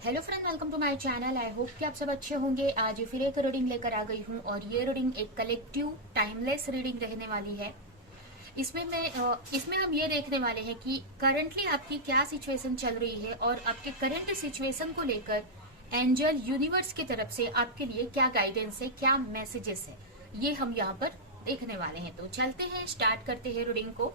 Hello friend, welcome to my channel. I hope कि आप सब अच्छे होंगे। आज फिर एक रीडिंग लेकर आ गई हूँ और ये रीडिंग एक कलेक्टिव टाइमलेस रीडिंग रहने वाली है। इसमें हम ये देखने वाले हैं कि करंटली आपकी क्या सिचुएशन चल रही है और आपके करंट सिचुएशन को लेकर एंजल यूनिवर्स की तरफ से आपके लिए क्या गाइडेंस है, क्या मैसेजेस है, ये हम यहाँ पर देखने वाले हैं। तो चलते हैं, स्टार्ट करते हैं रीडिंग को।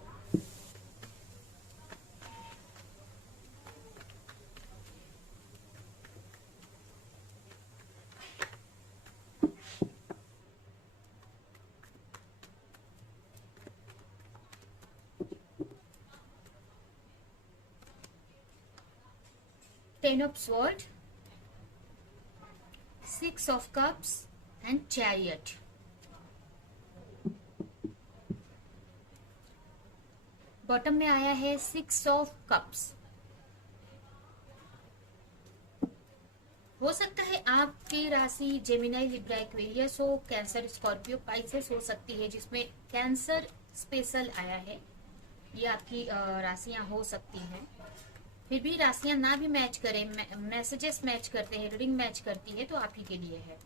Ten of sword, six of cups and chariot. Bottom में आया है सिक्स ऑफ कप्स। हो सकता है आपकी राशि जेमिनाई, लिब्रा, एक्वेरियस हो, कैंसर, स्कॉर्पियो, पाइसेस हो सकती है, जिसमें कैंसर स्पेशल आया है। ये आपकी राशियां हो सकती हैं। फिर भी राशियां ना भी मैच करें, मैसेजेस मैच करते हैं, रीडिंग मैच करती है, तो आप ही के लिए है।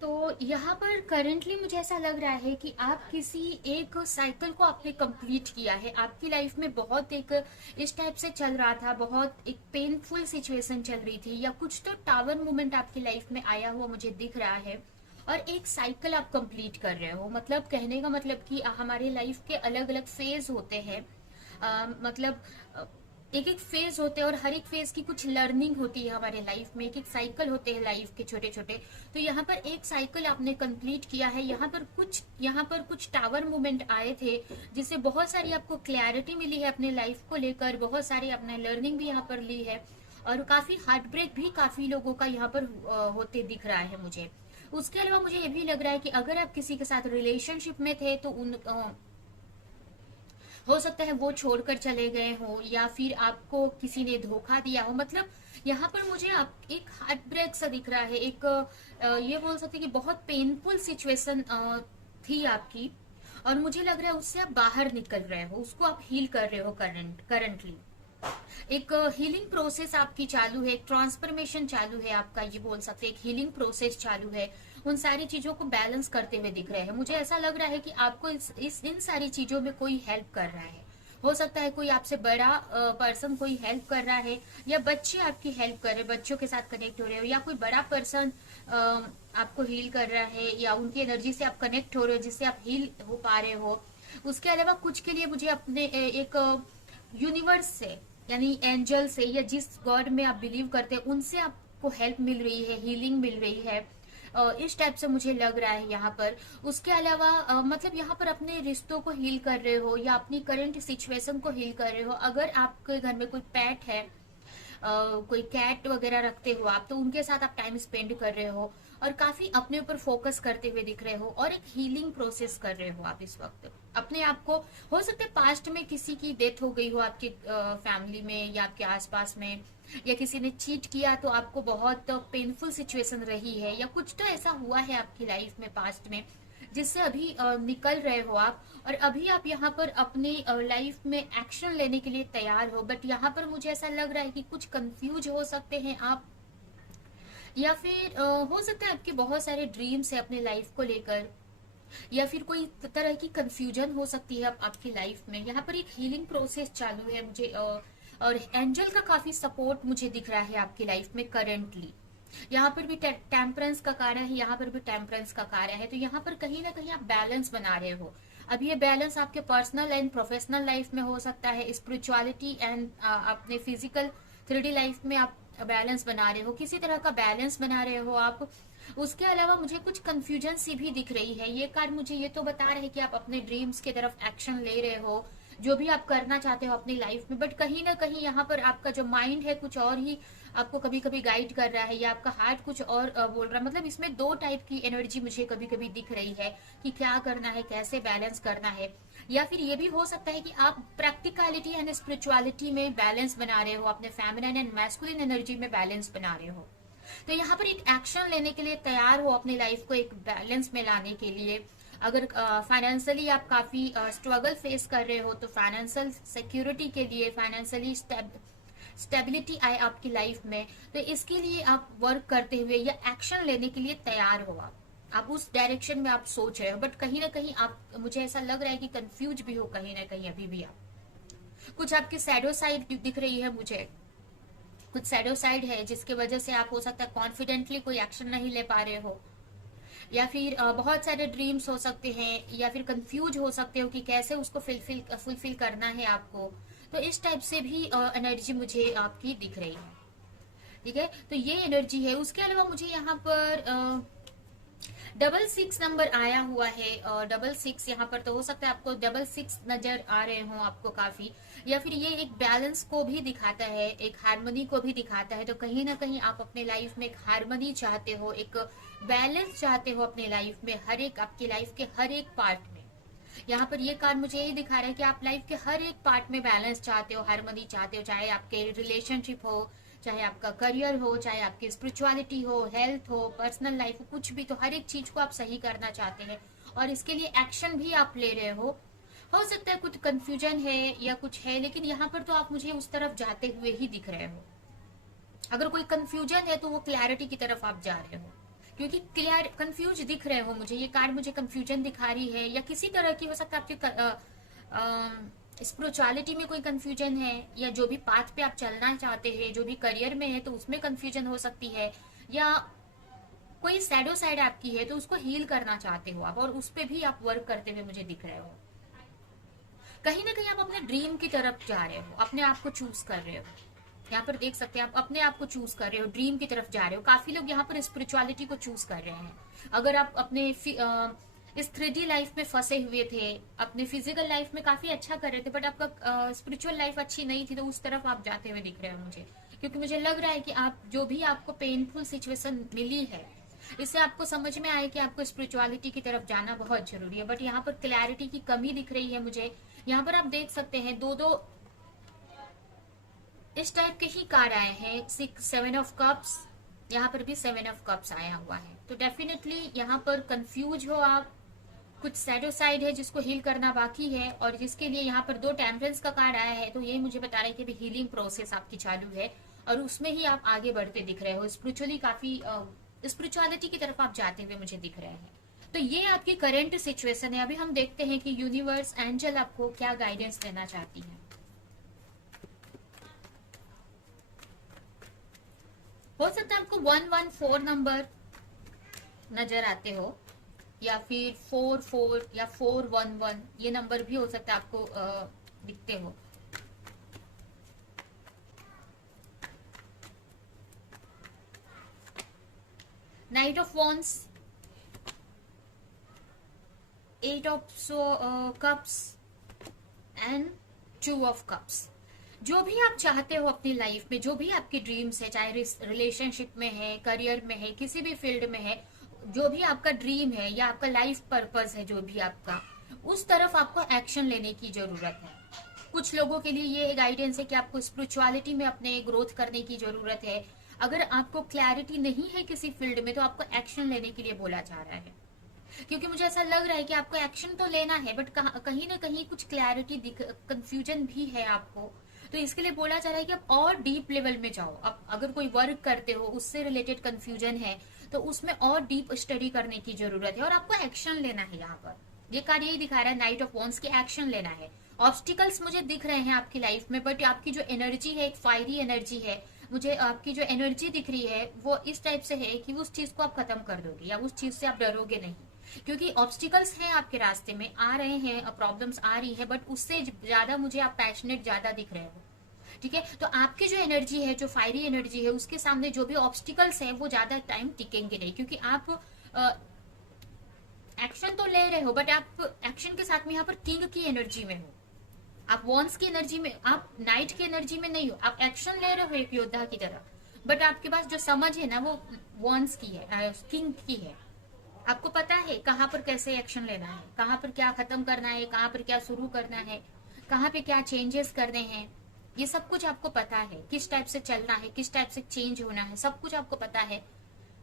तो यहाँ पर करंटली मुझे ऐसा लग रहा है कि आप किसी एक साइकिल को आपने कंप्लीट किया है। आपकी लाइफ में बहुत एक इस टाइप से चल रहा था, बहुत एक पेनफुल सिचुएशन चल रही थी, या कुछ तो टावर मोमेंट आपकी लाइफ में आया हुआ मुझे दिख रहा है, और एक साइकिल आप कंप्लीट कर रहे हो। मतलब कहने का मतलब कि हमारे लाइफ के अलग अलग फेज होते हैं। मतलब एक एक फेज होते हैं और हर एक फेज की कुछ लर्निंग होती है हमारे लाइफ में। एक एक साइकिल होते हैं लाइफ के छोटे छोटे। तो यहाँ पर एक साइकिल आपने कंप्लीट किया है। यहाँ पर कुछ टावर मूवमेंट आए थे, जिससे बहुत सारी आपको क्लैरिटी मिली है अपने लाइफ को लेकर, बहुत सारी आपने लर्निंग भी यहाँ पर ली है, और काफी हार्ट ब्रेक भी काफी लोगों का यहाँ पर होते दिख रहा है मुझे। उसके अलावा मुझे ये भी लग रहा है कि अगर आप किसी के साथ रिलेशनशिप में थे तो हो सकता है वो छोड़कर चले गए हो, या फिर आपको किसी ने धोखा दिया हो। मतलब यहाँ पर मुझे आप एक हार्ट ब्रेक सा दिख रहा है। एक ये बोल सकते हैं कि बहुत पेनफुल सिचुएशन थी आपकी, और मुझे लग रहा है उससे आप बाहर निकल रहे हो, उसको आप हील कर रहे हो करंटली। एक हीलिंग प्रोसेस आपकी चालू है, एक ट्रांसफॉर्मेशन चालू है आपका, ये बोल सकते हैं एक हीलिंग प्रोसेस चालू है। उन सारी चीजों को बैलेंस करते हुए दिख रहे हैं। मुझे ऐसा लग रहा है कि आपको इन सारी चीजों में कोई हेल्प कर रहा है। हो सकता है कोई आपसे बड़ा पर्सन कोई हेल्प कर रहा है, या बच्चे आपकी हेल्प कर रहे हैं, बच्चों के साथ कनेक्ट हो रहे हो, या कोई बड़ा पर्सन आपको हील कर रहा है, या उनकी एनर्जी से आप कनेक्ट हो रहे हो जिससे आप हील हो पा रहे हो। उसके अलावा कुछ के लिए मुझे अपने एक यूनिवर्स से, यानी एंजल से, या जिस गॉड में आप बिलीव करते हैं उनसे आपको हेल्प मिल रही है, हीलिंग मिल रही है। इस टाइप से मुझे लग रहा है यहाँ पर। उसके अलावा मतलब यहाँ पर अपने रिश्तों को हील कर रहे हो, या अपनी करंट सिचुएशन को हील कर रहे हो। अगर आपके घर में कोई पेट है, कोई कैट वगैरह रखते हो आप, तो उनके साथ आप टाइम स्पेंड कर रहे हो, और काफी अपने ऊपर फोकस करते हुए दिख रहे हो, और एक हीलिंग प्रोसेस कर रहे हो आप इस वक्त अपने आप को। हो सकता है पास्ट में किसी की डेथ हो गई हो आपके फैमिली में या आपके आसपास में, या किसी ने चीट किया तो आपको बहुत पेनफुल सिचुएशन रही है, या कुछ तो ऐसा हुआ है आपकी लाइफ में पास्ट में जिससे अभी निकल रहे हो आप, और अभी आप यहाँ पर अपनी लाइफ में एक्शन लेने के लिए तैयार हो। बट यहाँ पर मुझे ऐसा लग रहा है कि कुछ कंफ्यूज हो सकते हैं आप, या फिर हो सकता है आपके बहुत सारे ड्रीम्स है अपने लाइफ को लेकर, या फिर कोई तरह की कंफ्यूजन हो सकती है आपकी लाइफ में। यहाँ पर एक हीलिंग प्रोसेस चालू है मुझे, और एंजल का काफी सपोर्ट मुझे दिख रहा है आपकी लाइफ में करंटली। यहाँ पर भी टेम्परेंस का कार्य है, यहाँ पर भी टेम्परेंस का कार्य है। तो यहाँ पर कहीं ना कहीं आप बैलेंस बना रहे हो। अब ये बैलेंस आपके पर्सनल एंड प्रोफेशनल लाइफ में हो सकता है, स्पिरिचुअलिटी एंड अपने फिजिकल 3D लाइफ में आप बैलेंस बना रहे हो, किसी तरह का बैलेंस बना रहे हो आप। उसके अलावा मुझे कुछ कंफ्यूजन सी भी दिख रही है। ये कार्ड मुझे ये तो बता रहे हैं कि आप अपने ड्रीम्स की तरफ एक्शन ले रहे हो, जो भी आप करना चाहते हो अपनी लाइफ में। बट कहीं ना कहीं यहाँ पर आपका जो माइंड है कुछ और ही आपको कभी कभी गाइड कर रहा है, या आपका हार्ट कुछ और बोल रहा है। मतलब इसमें दो टाइप की एनर्जी मुझे कभी कभी दिख रही है कि क्या करना है, कैसे बैलेंस करना है। या फिर ये भी हो सकता है कि आप प्रैक्टिकलिटी एंड स्पिरिचुअलिटी में बैलेंस बना रहे हो, अपने फेमिनिन एंड मैस्कुलिन एनर्जी में बैलेंस बना रहे हो। तो यहाँ पर एक एक्शन लेने के लिए तैयार हो, अपनी लाइफ को एक बैलेंस में लाने के लिए। अगर फाइनेंशियली आप काफी स्ट्रगल फेस कर रहे हो, तो फाइनेंशियल सिक्योरिटी के लिए, फाइनेंशियली स्टेबिलिटी आए आपकी लाइफ में, तो इसके लिए आप वर्क करते हुए या एक्शन लेने के लिए तैयार हो। आप उस डायरेक्शन में आप सोच रहे हो, बट कहीं ना कहीं आप, मुझे ऐसा लग रहा है कि कंफ्यूज भी हो कहीं ना कहीं अभी भी आप। कुछ आपकी सैडो साइड दिख रही है मुझे, कुछ सैडो साइड है जिसकी वजह से आप हो सकता है कॉन्फिडेंटली कोई एक्शन नहीं ले पा रहे हो, या फिर बहुत सारे ड्रीम्स हो सकते हैं, या फिर कंफ्यूज हो सकते हो कि कैसे उसको फुलफिल करना है आपको। तो इस टाइप से भी एनर्जी मुझे आपकी दिख रही है। ठीक है, तो ये एनर्जी है। उसके अलावा मुझे यहाँ पर 66 नंबर आया हुआ है, और 66 यहाँ पर तो हो सकता है आपको 66 नजर आ रहे हो आपको काफी, या फिर ये एक बैलेंस को भी दिखाता है, एक हार्मनी को भी दिखाता है। तो कहीं ना कहीं आप अपने लाइफ में एक हार्मनी चाहते हो, एक बैलेंस चाहते हो अपने लाइफ में, हर एक आपकी लाइफ के हर एक पार्ट में। यहाँ पर ये कार्ड मुझे यही दिखा रहा है कि आप लाइफ के हर एक पार्ट में बैलेंस चाहते हो, हार्मनी चाहते हो, चाहे आपके रिलेशनशिप हो, चाहे आपका करियर हो, चाहे आपकी स्पिरिचुअलिटी हो, हेल्थ हो, पर्सनल लाइफ हो, कुछ भी। तो हर एक चीज को आप सही करना चाहते हैं, और इसके लिए एक्शन भी आप ले रहे हो सकता है कुछ कंफ्यूजन है या कुछ है, लेकिन यहाँ पर तो आप मुझे उस तरफ जाते हुए ही दिख रहे हो। अगर कोई कंफ्यूजन है तो वो क्लैरिटी की तरफ आप जा रहे हो, क्योंकि क्लियर कंफ्यूज दिख रहे हो मुझे। ये कार्ड मुझे कंफ्यूजन दिखा रही है, या किसी तरह की हो सकता है आपकी स्पिरिचुअलिटी में कोई कंफ्यूजन है, या जो भी पाथ पे आप चलना चाहते हैं, जो भी करियर में है तो उसमें कंफ्यूजन हो सकती है, या कोई सैडो साइड आपकी है तो उसको हील करना चाहते हो आप, और उस पर भी आप वर्क करते हुए मुझे दिख रहे हो। कहीं ना कहीं आप अपने ड्रीम की तरफ जा रहे हो, अपने आप को चूज कर रहे हो। यहाँ पर देख सकते हैं आप अपने आप को चूज कर रहे हो, ड्रीम की तरफ जा रहे हो। काफी लोग यहाँ पर स्पिरिचुअलिटी को चूज कर रहे हैं। अगर आप अपने इस 3D लाइफ में फंसे हुए थे, अपने फिजिकल लाइफ में काफी अच्छा कर रहे थे, बट आपका स्पिरिचुअल लाइफ अच्छी नहीं थी, तो उस तरफ आप जाते हुए दिख रहे हो मुझे। क्योंकि मुझे लग रहा है कि आप जो भी आपको पेनफुल सिचुएशन मिली है, इससे आपको समझ में आया कि आपको स्पिरिचुअलिटी की तरफ जाना बहुत जरूरी है, बट यहाँ पर क्लैरिटी की कमी दिख रही है मुझे। यहाँ पर आप देख सकते हैं दो दो इस टाइप के ही कार्ड आए हैं, 7 ऑफ कप्स, यहाँ पर भी 7 ऑफ कप्स आया हुआ है। तो डेफिनेटली यहाँ पर कंफ्यूज हो आप, कुछ सैडो साइड है जिसको हील करना बाकी है, और जिसके लिए यहाँ पर 2 टेम्परेंस का कार्ड आया है। तो ये मुझे बता रहा है कि भी हीलिंग प्रोसेस आपकी चालू है, और उसमें ही आप आगे बढ़ते दिख रहे हो। स्पिरिचुअली काफी स्पिरिचुअलिटी की तरफ आप जाते हुए मुझे दिख रहे हैं। तो ये आपकी करंट सिचुएशन है। अभी हम देखते हैं कि यूनिवर्स, एंजल आपको क्या गाइडेंस देना चाहती है। हो सकता है आपको 114 नंबर नजर आते हो, या फिर 44 या 411, ये नंबर भी हो सकता है आपको दिखते हो। Night of wands, 8 of cups and 2 of cups. जो भी आप चाहते हो अपनी लाइफ में, जो भी आपकी ड्रीम्स है, चाहे रिलेशनशिप में है, करियर में है, किसी भी फील्ड में है, जो भी आपका ड्रीम है या आपका लाइफ पर्पस है, जो भी आपका, उस तरफ आपको एक्शन लेने की जरूरत है। कुछ लोगों के लिए ये गाइडेंस है कि आपको स्पिरिचुअलिटी में अपने ग्रोथ करने की जरूरत है। अगर आपको क्लैरिटी नहीं है किसी फील्ड में, तो आपको एक्शन लेने के लिए बोला जा रहा है, क्योंकि मुझे ऐसा लग रहा है कि आपको एक्शन तो लेना है, बट कहीं ना कहीं कुछ क्लैरिटी, कंफ्यूजन भी है आपको। तो इसके लिए बोला जा रहा है कि आप और डीप लेवल में जाओ। आप अगर कोई वर्क करते हो, उससे रिलेटेड कंफ्यूजन है, तो उसमें और डीप स्टडी करने की जरूरत है, और आपको एक्शन लेना है। यहाँ पर ये कार्ड यही दिखा रहा है, नाइट ऑफ वॉन्स, की एक्शन लेना है। ऑब्स्टिकल्स मुझे दिख रहे हैं आपकी लाइफ में, बट आपकी जो एनर्जी है, एक फायरी एनर्जी है। मुझे आपकी जो एनर्जी दिख रही है वो इस टाइप से है कि उस चीज को आप खत्म कर दोगे, या उस चीज से आप डरोगे नहीं, क्योंकि ऑब्स्टिकल्स हैं आपके रास्ते में, आ रहे हैं, प्रॉब्लम्स आ रही है, बट उससे ज्यादा मुझे आप पैशनेट ज्यादा दिख रहे हो। ठीक है, तो आपकी जो एनर्जी है, जो फायरी एनर्जी है, उसके सामने जो भी ऑब्स्टिकल्स है वो ज्यादा टाइम टिकेंगे नहीं, क्योंकि आप एक्शन तो ले रहे हो, बट आप एक्शन के साथ में यहाँ पर किंग की एनर्जी में हो। आप वॉन्स की एनर्जी में, आप नाइट की एनर्जी में नहीं हो। आप एक्शन ले रहे हो एक योद्धा की तरह, बट आपके पास जो समझ है ना, वो वॉन्स की है, किंग की है। आपको पता है कहाँ पर कैसे एक्शन लेना है, कहाँ पर क्या खत्म करना है, कहाँ पर क्या शुरू करना है, कहाँ पे क्या चेंजेस करने हैं, ये सब कुछ आपको पता है। किस टाइप से चलना है, किस टाइप से चेंज होना है, सब कुछ आपको पता है।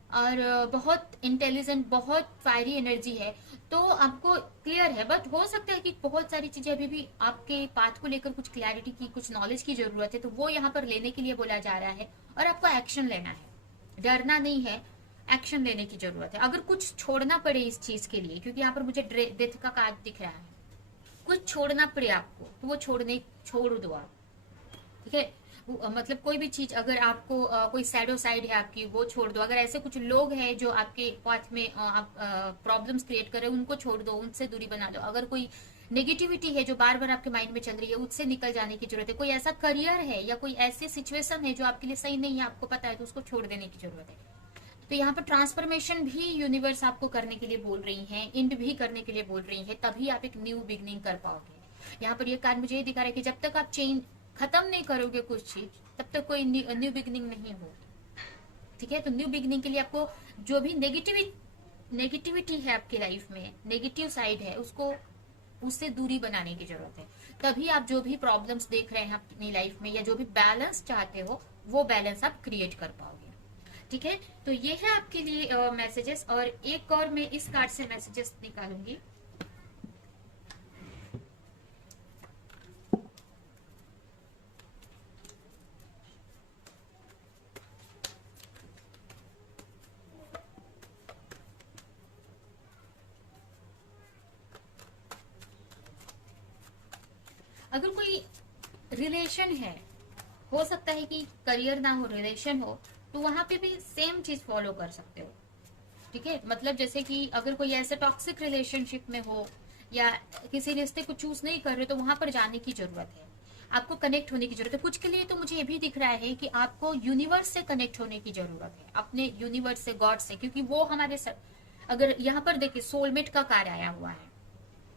और बहुत इंटेलिजेंट, बहुत फायरी एनर्जी है, तो आपको क्लियर है। बट हो सकता है कि बहुत सारी चीजें अभी भी आपके पाथ को लेकर कुछ क्लैरिटी की, कुछ नॉलेज की जरूरत है, तो वो यहाँ पर लेने के लिए बोला जा रहा है। और आपको एक्शन लेना है, डरना नहीं है, एक्शन लेने की जरूरत है। अगर कुछ छोड़ना पड़े इस चीज के लिए, क्योंकि यहाँ पर मुझे डेथ का कार्ड दिख रहा है, कुछ छोड़ना पड़े आपको तो वो छोड़ दो आप। ठीक है, मतलब कोई भी चीज, अगर आपको कोई सैडो साइड है आपकी, वो छोड़ दो। अगर ऐसे कुछ लोग हैं जो आपके पाथ में आप प्रॉब्लम्स क्रिएट कर रहे हो, उनको छोड़ दो, उनसे दूरी बना लो। अगर कोई नेगेटिविटी है जो बार बार आपके माइंड में चल रही है, उससे निकल जाने की जरूरत है। कोई ऐसा करियर है या कोई ऐसी सिचुएशन है जो आपके लिए सही नहीं है, आपको पता है, तो उसको छोड़ देने की जरूरत है। तो यहाँ पर ट्रांसफॉर्मेशन भी यूनिवर्स आपको करने के लिए बोल रही है, इंड भी करने के लिए बोल रही है, तभी आप एक न्यू बिगनिंग कर पाओगे। यहाँ पर ये कार्ड मुझे ये दिखा रहा है कि जब तक आप चेंज खत्म नहीं करोगे कुछ चीज, तब तक कोई न्यू बिगनिंग नहीं होगी। ठीक है, तो न्यू बिगनिंग के लिए आपको जो भी नेगेटिविटी है आपकी लाइफ में, नेगेटिव साइड है, उससे दूरी बनाने की जरूरत है। तभी आप जो भी प्रॉब्लम्स देख रहे हैं अपनी लाइफ में, या जो भी बैलेंस चाहते हो, वो बैलेंस आप क्रिएट कर पाओगे। ठीक है, तो ये है आपके लिए मैसेजेस। और एक और मैं इस कार्ड से मैसेजेस निकालूंगी। अगर कोई रिलेशन है, हो सकता है कि करियर ना हो, रिलेशन हो, तो वहां पे भी सेम चीज फॉलो कर सकते हो। ठीक है, मतलब जैसे कि अगर कोई ऐसे टॉक्सिक रिलेशनशिप में हो, या किसी रिश्ते को चूज नहीं कर रहे, तो वहां पर जाने की जरूरत है, आपको कनेक्ट होने की जरूरत है। कुछ के लिए तो मुझे ये भी दिख रहा है कि आपको यूनिवर्स से कनेक्ट होने की जरूरत है, अपने यूनिवर्स से, गॉड से, क्योंकि वो हमारे अगर यहाँ पर देखिए सोलमेट का कार्य आया हुआ है,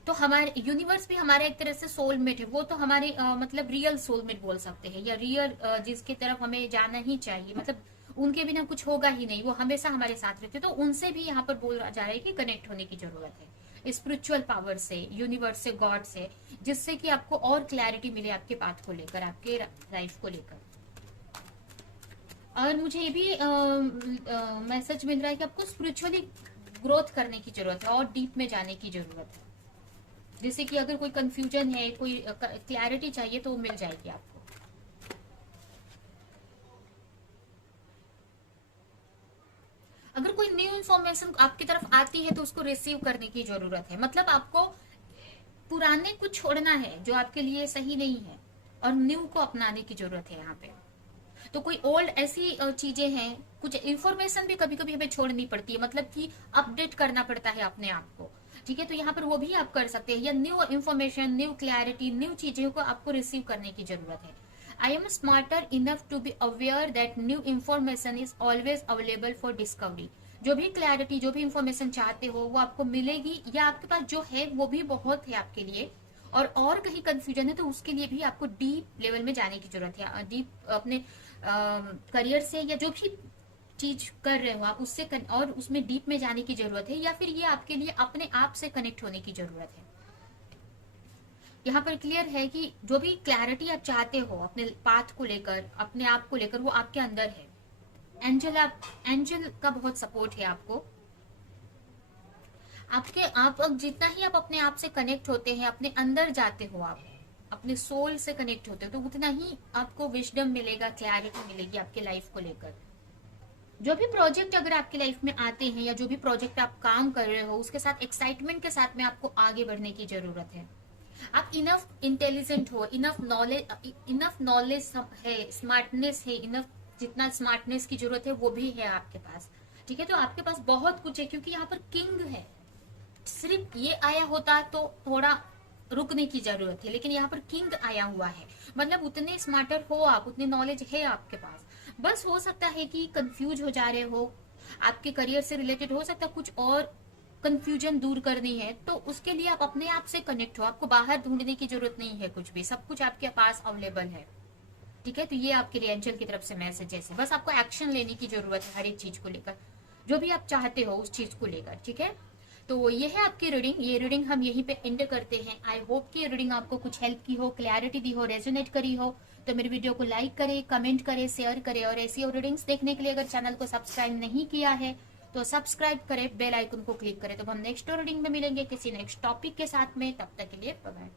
तो हमारे यूनिवर्स भी हमारा एक तरह से सोलमेट है। वो तो हमारे मतलब रियल सोलमेट बोल सकते हैं, या रियल जिसकी तरफ हमें जाना ही चाहिए, मतलब उनके बिना कुछ होगा ही नहीं, वो हमेशा हमारे साथ रहते। तो उनसे भी यहाँ पर बोला जा रहा है कि कनेक्ट होने की जरूरत है, स्पिरिचुअल पावर से, यूनिवर्स से, गॉड से, जिससे कि आपको और क्लैरिटी मिले आपके पाथ को लेकर, आपके लाइफ को लेकर। और मुझे ये भी मैसेज मिल रहा है कि आपको स्पिरिचुअली ग्रोथ करने की जरूरत है, और डीप में जाने की जरूरत है। जैसे कि अगर कोई कंफ्यूजन है, कोई क्लैरिटी चाहिए, तो वो मिल जाएगी आपको। अगर कोई न्यू इन्फॉर्मेशन आपकी तरफ आती है, तो उसको रिसीव करने की जरूरत है। मतलब आपको पुराने को छोड़ना है जो आपके लिए सही नहीं है, और न्यू को अपनाने की जरूरत है यहाँ पे। तो कोई ओल्ड ऐसी चीजें हैं, कुछ इन्फॉर्मेशन भी कभी कभी हमें छोड़नी पड़ती है, मतलब कि अपडेट करना पड़ता है अपने आप को। ठीक है, तो यहाँ पर वो भी आप कर सकते हैं, या new information, new clarity, new चीजों को आपको रिसीव करने की जरूरत है। I am smarter enough to be aware that new information is always available for discovery. जो भी क्लैरिटी, जो भी इन्फॉर्मेशन चाहते हो, वो आपको मिलेगी, या आपके पास जो है वो भी बहुत है आपके लिए। और कहीं कंफ्यूजन है, तो उसके लिए भी आपको डीप लेवल में जाने की जरूरत है। डीप अपने करियर से, या जो भी चीज कर रहे हो आप, उससे और उसमें डीप में जाने की जरूरत है, या फिर ये आपके लिए अपने आप से कनेक्ट होने की जरूरत है। यहाँ पर क्लियर है कि जो भी क्लैरिटी आप चाहते हो अपने पाथ को लेकर, अपने आप को लेकर, वो आपके अंदर है। एंजल का बहुत सपोर्ट है आपको। आप जितना ही आप अपने आप से कनेक्ट होते हैं, अपने अंदर जाते हो, आप अपने सोल से कनेक्ट होते हो, तो उतना ही आपको विजडम मिलेगा, क्लैरिटी मिलेगी आपके लाइफ को लेकर। जो भी प्रोजेक्ट अगर आपकी लाइफ में आते हैं, या जो भी प्रोजेक्ट आप काम कर रहे हो, उसके साथ एक्साइटमेंट के साथ में आपको आगे बढ़ने की जरूरत है। आप इनफ इंटेलिजेंट हो, इनफ नॉलेज है, स्मार्टनेस है, इनफ जितना स्मार्टनेस की जरूरत है वो भी है आपके पास। ठीक है, तो आपके पास बहुत कुछ है, क्योंकि यहाँ पर किंग है। सिर्फ ये आया होता तो थोड़ा रुकने की जरूरत है, लेकिन यहाँ पर किंग आया हुआ है, मतलब उतने स्मार्टर हो आप, उतनी नॉलेज है आपके पास। बस हो सकता है कि कंफ्यूज हो जा रहे हो, आपके करियर से रिलेटेड हो सकता है कुछ और कंफ्यूजन दूर करनी है, तो उसके लिए आप अपने आप से कनेक्ट हो, आपको बाहर ढूंढने की जरूरत नहीं है कुछ भी, सब कुछ आपके पास अवेलेबल है। ठीक है, तो ये आपके लिए एंजल की तरफ से मैसेज है, बस आपको एक्शन लेने की जरूरत है हर एक चीज को लेकर। जो भी आप चाहते हो उस चीज को लेकर, ठीक है। तो ये है आपकी रीडिंग, ये रीडिंग हम यहीं पे एंड करते हैं। आई होप कि ये रीडिंग आपको कुछ हेल्प की हो, क्लैरिटी दी हो, रेजोनेट करी हो। तो मेरे वीडियो को लाइक करे, कमेंट करे, शेयर करे, और ऐसी और रीडिंग्स देखने के लिए अगर चैनल को सब्सक्राइब नहीं किया है तो सब्सक्राइब करे, बेल आइकन को क्लिक करे। तो हम नेक्स्ट रीडिंग में मिलेंगे किसी नेक्स्ट टॉपिक के साथ में, तब तक के लिए बाय बाय।